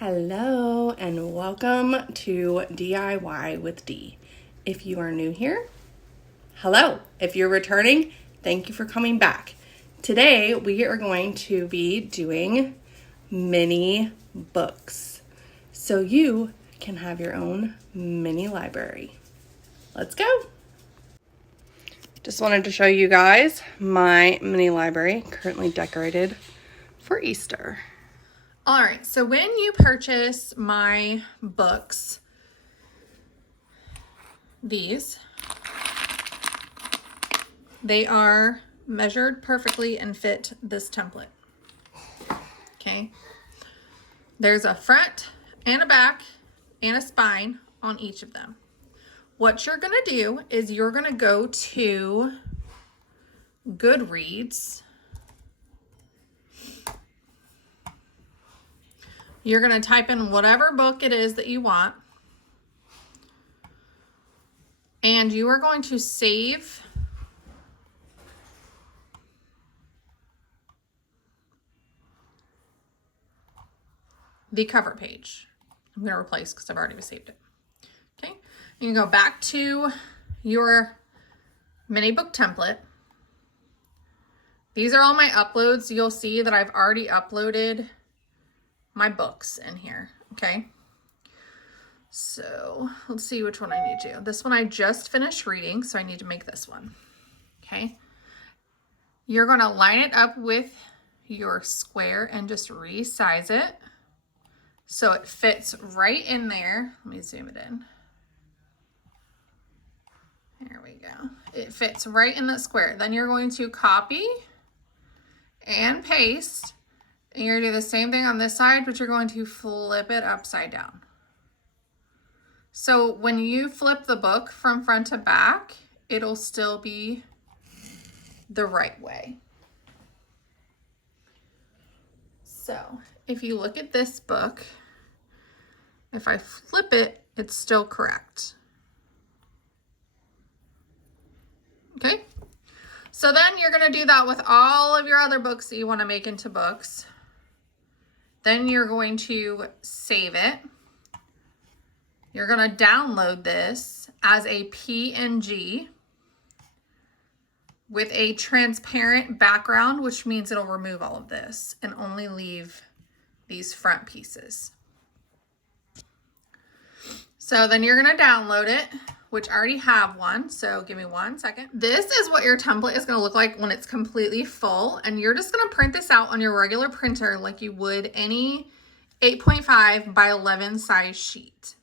Hello and welcome to DIY with D. If you are new here, hello. If you're returning, thank you for coming back. Today we are going to be doing mini books so you can have your own mini library. Let's go. Just wanted to show you guys my mini library currently decorated for Easter. All right, so when you purchase my books, they are measured perfectly and fit this template. Okay, there's a front and a back and a spine on each of them. What you're gonna do is you're gonna go to Goodreads. You're going to type in whatever book it is that you want. And you are going to save the cover page. I'm going to replace because I've already saved it. Okay. And you go back to your mini book template. These are all my uploads. You'll see that I've already uploaded my books in here. Okay, so let's see which one I need to. This one I just finished reading, so I need to make this one. Okay, you're going to line it up with your square and just resize it so it fits right in there. Let me zoom it in. There we go. It fits right in the square. Then you're going to copy and paste. And you're going to do the same thing on this side, but you're going to flip it upside down. So when you flip the book from front to back, it'll still be the right way. So if you look at this book, if I flip it, it's still correct. Okay. So then you're going to do that with all of your other books that you want to make into books. Then you're going to save it. You're going to download this as a PNG with a transparent background, which means it'll remove all of this and only leave these front pieces. So then you're going to download it, which I already have one. So give me 1 second. This is what your template is going to look like when it's completely full. And you're just going to print this out on your regular printer like you would any 8.5 by 11 size sheet.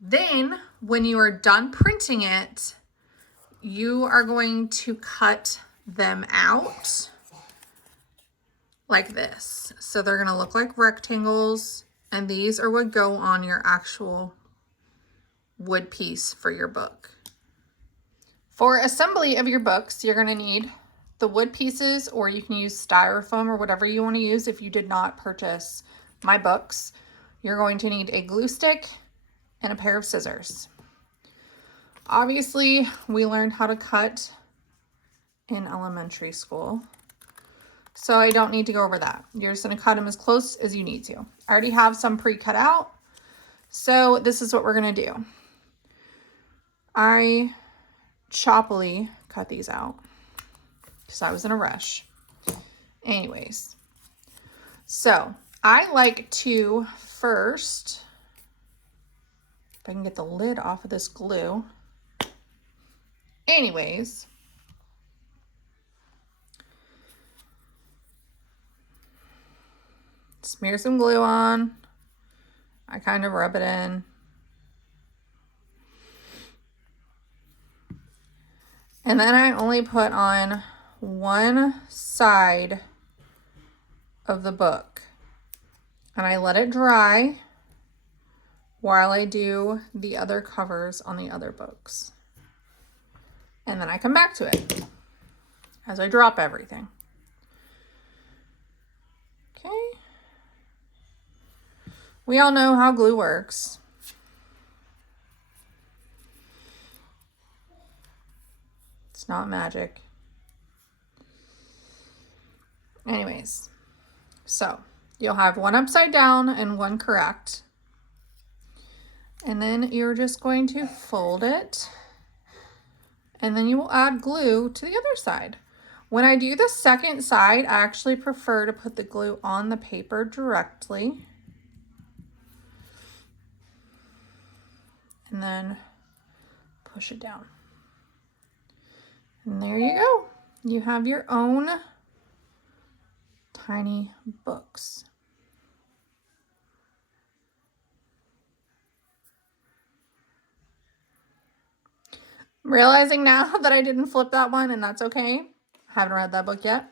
Then when you are done printing it, you are going to cut them out like this. So they're going to look like rectangles, and these are what go on your actual wood piece for your book. For assembly of your books, you're going to need the wood pieces, or you can use styrofoam or whatever you want to use if you did not purchase my books. You're going to need a glue stick and a pair of scissors. Obviously, we learned how to cut in elementary school, so I don't need to go over that. You're just going to cut them as close as you need to. I already have some pre-cut out, so this is what we're going to do. I choppily cut these out because I was in a rush. Anyways, so I like to first, if I can get the lid off of this glue. Anyways, smear some glue on. I kind of rub it in. And then I only put on one side of the book. And I let it dry while I do the other covers on the other books. And then I come back to it as I drop everything. Okay. We all know how glue works. It's not magic. Anyways, so You'll have one upside down and one correct. And then you're just going to fold it. And then you will add glue to the other side. When I do the second side, I actually prefer to put the glue on the paper directly. And then push it down. And there you go. You have your own tiny books. I'm realizing now that I didn't flip that one, and that's okay. I haven't read that book yet.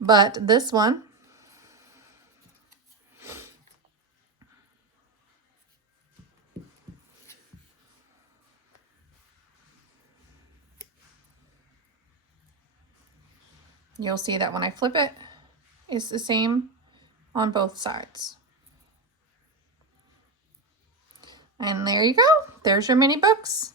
But this one, you'll see that when I flip it, it's the same on both sides. And there you go. There's your mini books.